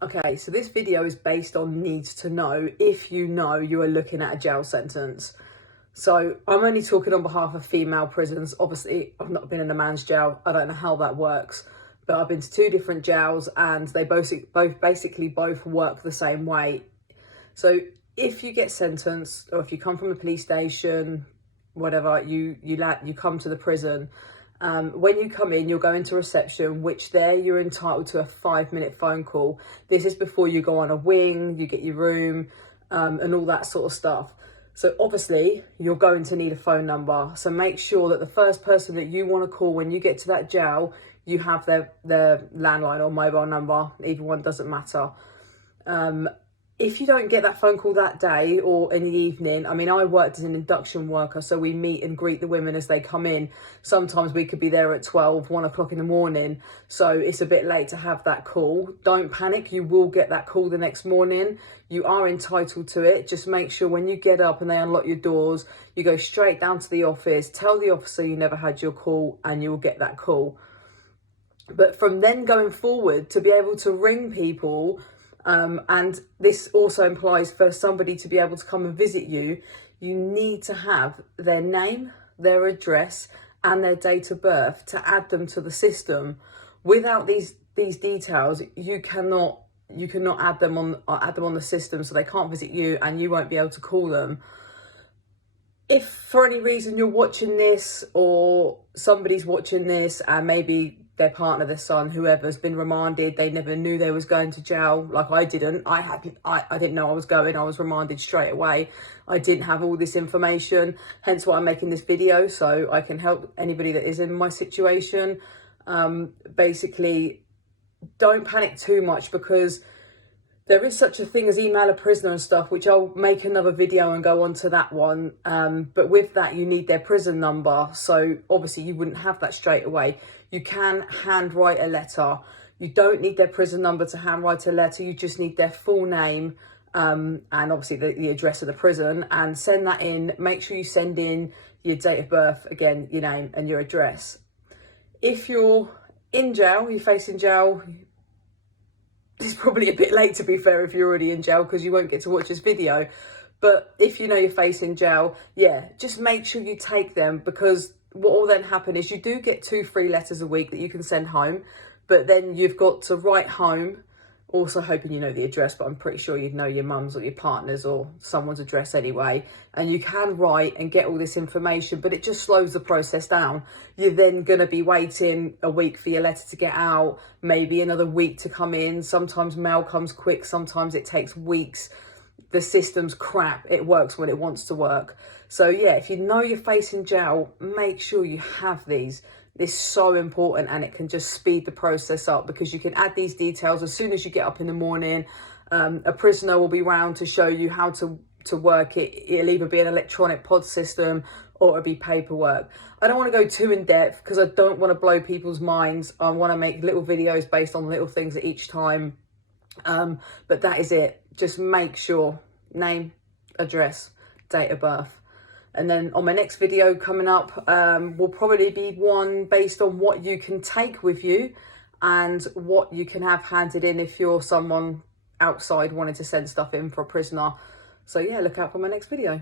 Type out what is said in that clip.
Okay, so this video is based on needs to know if you know you are looking at a jail sentence. So I'm only talking on behalf of female prisons. Obviously, I've not been in a man's jail. I don't know how that works, but I've been to two different jails and they both basically work the same way. So if you get sentenced, or if you come from a police station, whatever, you come to the prison. When you come in, you'll go into reception, which there you're entitled to a 5-minute phone call. This is before you go on a wing, you get your room, and all that sort of stuff. So obviously you're going to need a phone number. So make sure that the first person that you want to call when you get to that jail, you have their landline or mobile number. Either one doesn't matter. If you don't get that phone call that day or in the evening, I mean, I worked as an induction worker, so we meet and greet the women as they come in. Sometimes we could be there at 12, 1 o'clock in the morning. So it's a bit late to have that call. Don't panic. You will get that call the next morning. You are entitled to it. Just make sure when you get up and they unlock your doors, you go straight down to the office, tell the officer you never had your call, and you will get that call. But from then going forward, to be able to ring people, and this also implies for somebody to be able to come and visit you, you need to have their name, their address, and their date of birth to add them to the system. Without these details, you cannot add them on the system, so they can't visit you and you won't be able to call them. If for any reason you're watching this or somebody's watching this and maybe their partner, their son, whoever's been remanded, they never knew they was going to jail, like I didn't. I didn't know I was going. I was remanded straight away. I didn't have all this information, hence why I'm making this video, so I can help anybody that is in my situation. Basically, don't panic too much, because there is such a thing as email a prisoner and stuff, which I'll make another video and go on to that one. But with that, you need their prison number. So obviously you wouldn't have that straight away. You can handwrite a letter. You don't need their prison number to handwrite a letter. You just need their full name, and obviously the address of the prison, and send that in. Make sure you send in your date of birth, again, your name and your address. If you're in jail, you're facing jail, it's probably a bit late, to be fair, if you're already in jail, because you won't get to watch this video. But if you know you're facing jail, yeah, just make sure you take them, because what will then happen is you do get 2 free letters a week that you can send home, but then you've got to write home, also hoping you know the address, but I'm pretty sure you'd know your mum's or your partner's or someone's address anyway. And you can write and get all this information, but it just slows the process down. You're then going to be waiting a week for your letter to get out, maybe another week to come in. Sometimes mail comes quick, sometimes it takes weeks. The system's crap. It works when it wants to work. So yeah, if you know you're facing jail, make sure you have these. It's so important, and it can just speed the process up, because you can add these details as soon as you get up in the morning. A prisoner will be round to show you how to work it. It'll either be an electronic pod system or it'll be paperwork. I don't want to go too in depth because I don't want to blow people's minds. I want to make little videos based on little things at each time. But that is it. Just make sure, name, address, date of birth. And then on my next video coming up, will probably be one based on what you can take with you and what you can have handed in if you're someone outside wanting to send stuff in for a prisoner. So yeah, look out for my next video.